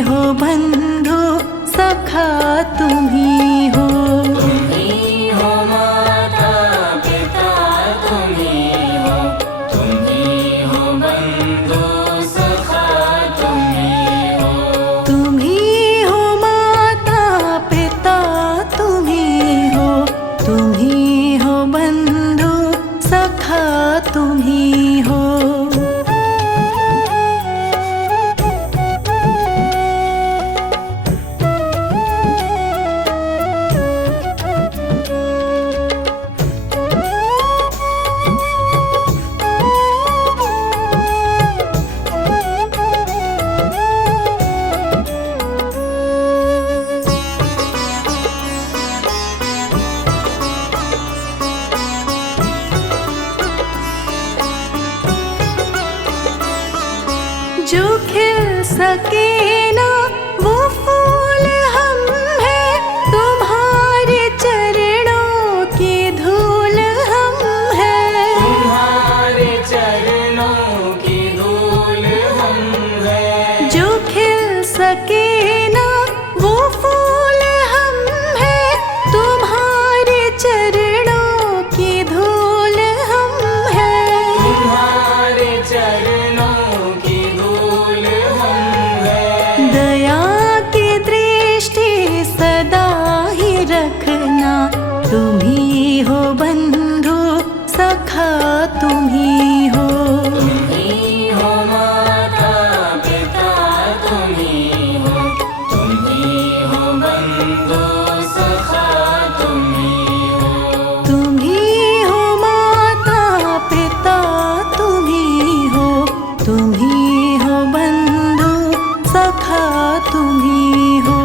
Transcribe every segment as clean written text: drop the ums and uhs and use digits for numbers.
हो बंधु सखा तुम्ही हो। तुम्ही हो माता पिता तुम्ही हो, तुम्ही हो बंधु सखा तुम्ही हो। तुम्ही हो माता पिता तुम्ही हो, तुम्ही हो बंधु सखा तुम्ही हो। जो खिल सके ना वो फूल हम हैं, तुम्हारे चरणों की धूल हम हैं। तुम्हारे चरणों की धूल हम हैं। जो खिल सके ना वो फूल हम हैं, तुम्हारे चरणों की धूल हम हैं। तुम्हारे चरणों की धूल हम हैं। दया की दृष्टि सदा ही रखना, तुम्ही हो बंधु सखा तुम्ही हो। तुम्ही हो माता पिता तुम्ही हो, तुम्ही हो बंधु सखा तुम्ही हो। तुम्ही हो माता पिता तुम्ही हो, तुम्ही हो बंधु सखा तुम्ही हो।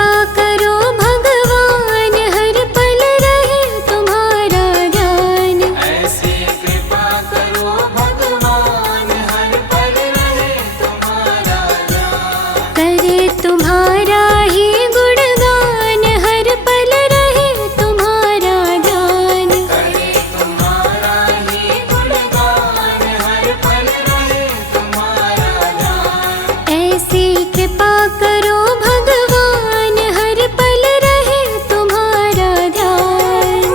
कृपा करो भगवान, हर पल रहे तुम्हारा ध्यान। ऐसी कृपा करो भगवान, हर पल रहे तुम्हारा ध्यान। करे तुम्हारा ही गुणगान, हर पल रहे तुम्हारा ध्यान। करे तुम्हारा ही गुणगान, हर पल रहे तुम्हारा ध्यान। ऐसी कृपा करो भगवान, हर पल रहे तुम्हारा ध्यान।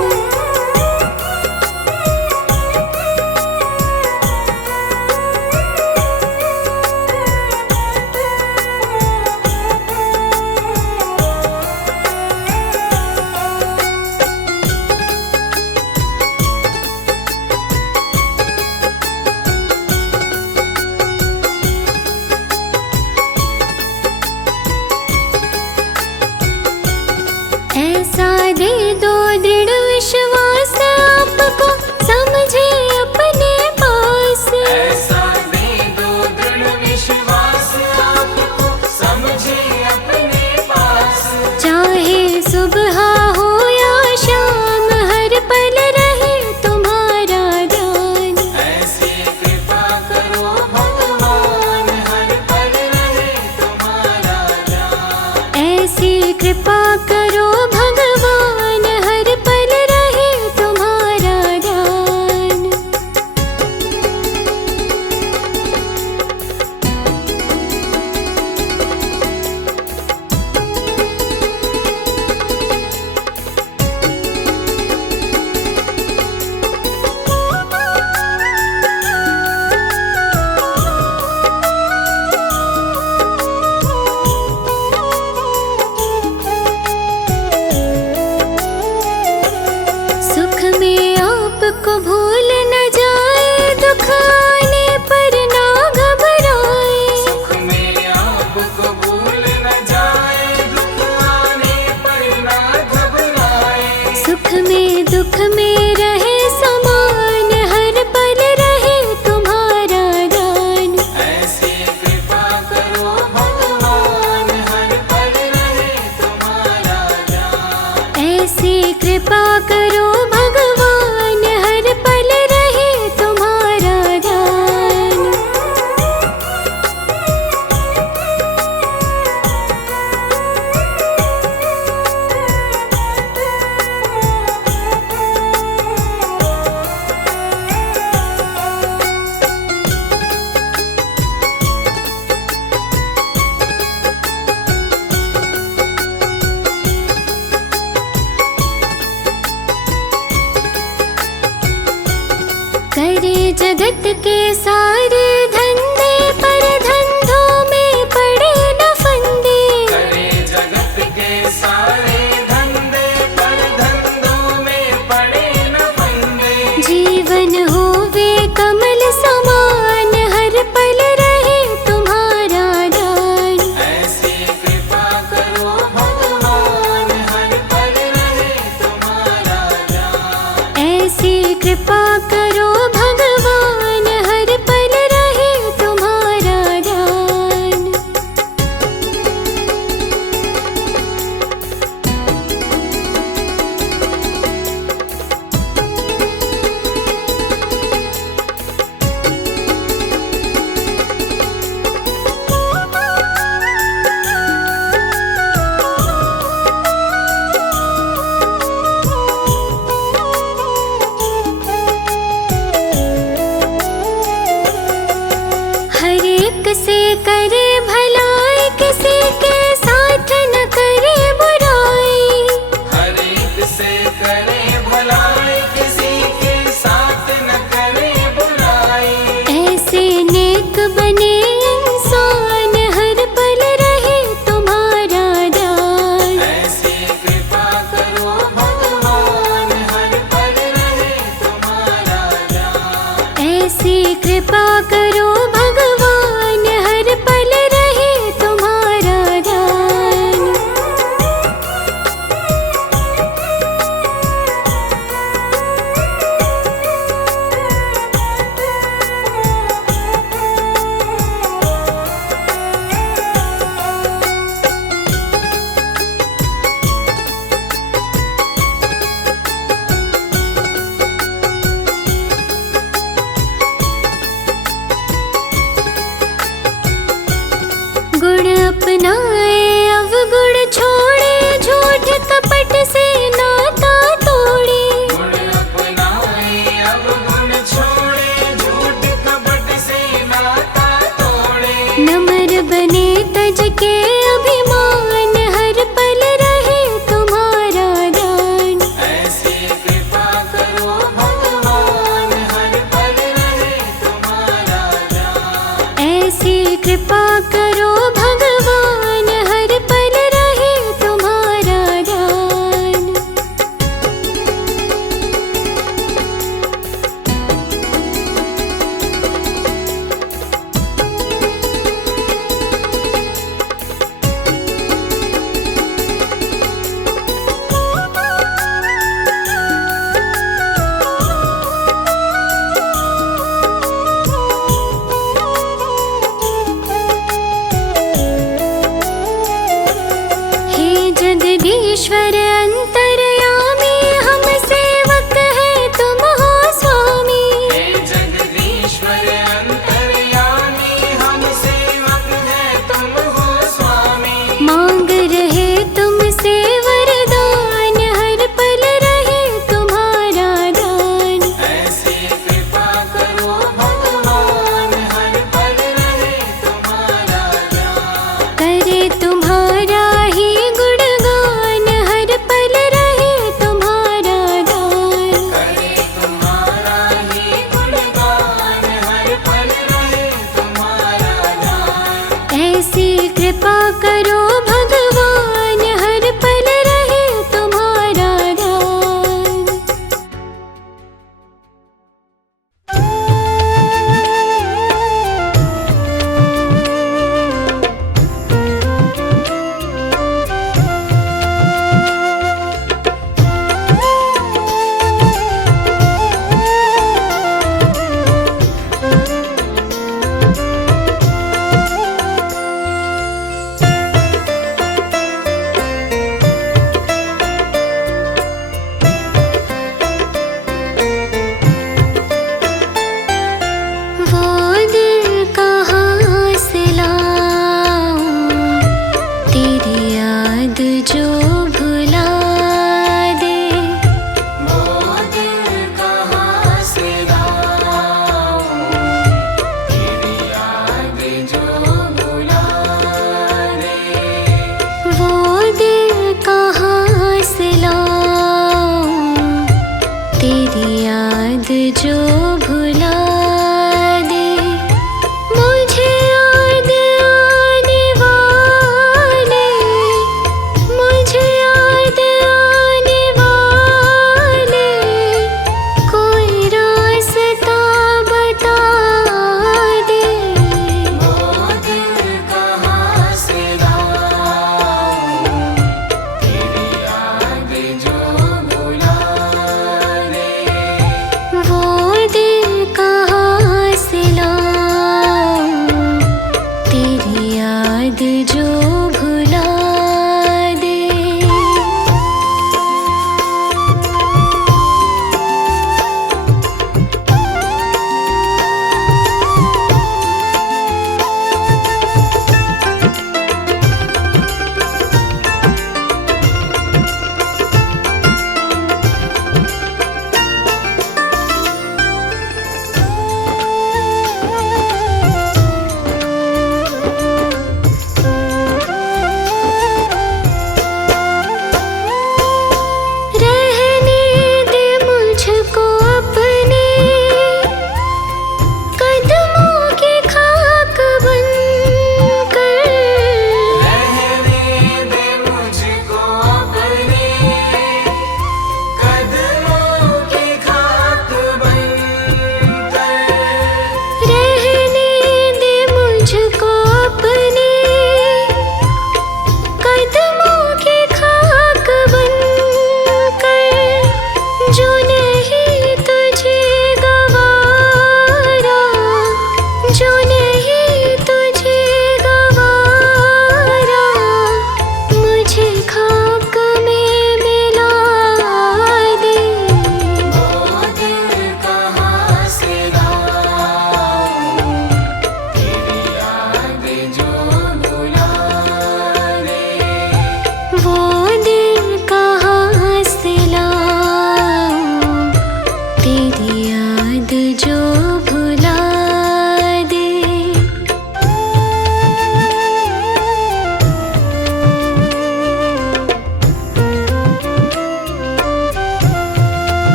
ऐसा दे दो दृढ़ विश्वास, आपको समझे अपने पास। ऐसा दे दो दृढ़ विश्वास, आपको समझे अपने पास। चाहे सुबह हो या शाम, हर पल रहे तुम्हारा ध्यान। ऐसी कृपा करो भगवान, हर पल रहे तुम्हारा ध्यान। ऐसी कृपा करो भगवान, हर पल रहे तुम्हारा ध्यान। सुख में आपको भूल न जाए, दुख आने पर ना घबराए। सुख में आपको भूल न जाए, दुख आने पर ना घबराए। सुख में दुख में रहे समान, हर पल रहे तुम्हारा ध्यान। ऐसी कृपा करो भगवान, हर पल रहे तुम्हारा ध्यान। ऐसी कृपा करो भगवान, हर पल रहे तुम्हारा ध्यान। करे जगत के सारे धंधे, पर धंधों में पड़े न फंदे। करे जगत के सारे धंधे, पर धंधों में पड़े न फंदे। जीवन होवे कमल समान, हर पल रहे तुम्हारा ध्यान। ऐसी कृपा करो भगवान, हर पल रहे तुम्हारा ध्यान। ऐसी कृपा करो भगवान, हर पल रहे तुम्हारा ध्यान। जगदीश्वर अंतर्यामी हम सेवक है तुम हो स्वामी। हे जगदीश्वर अंतर्यामी हम सेवक है तुम हो स्वामी। मांग रहे तुमसे वरदान हर पल रहे तुम्हारा दान। ऐसी कृपा करो भगवान हर पल रहे तुम्हारा ज्ञान। करे तुम्हारा ही गुणगान हर पल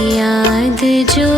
याद जो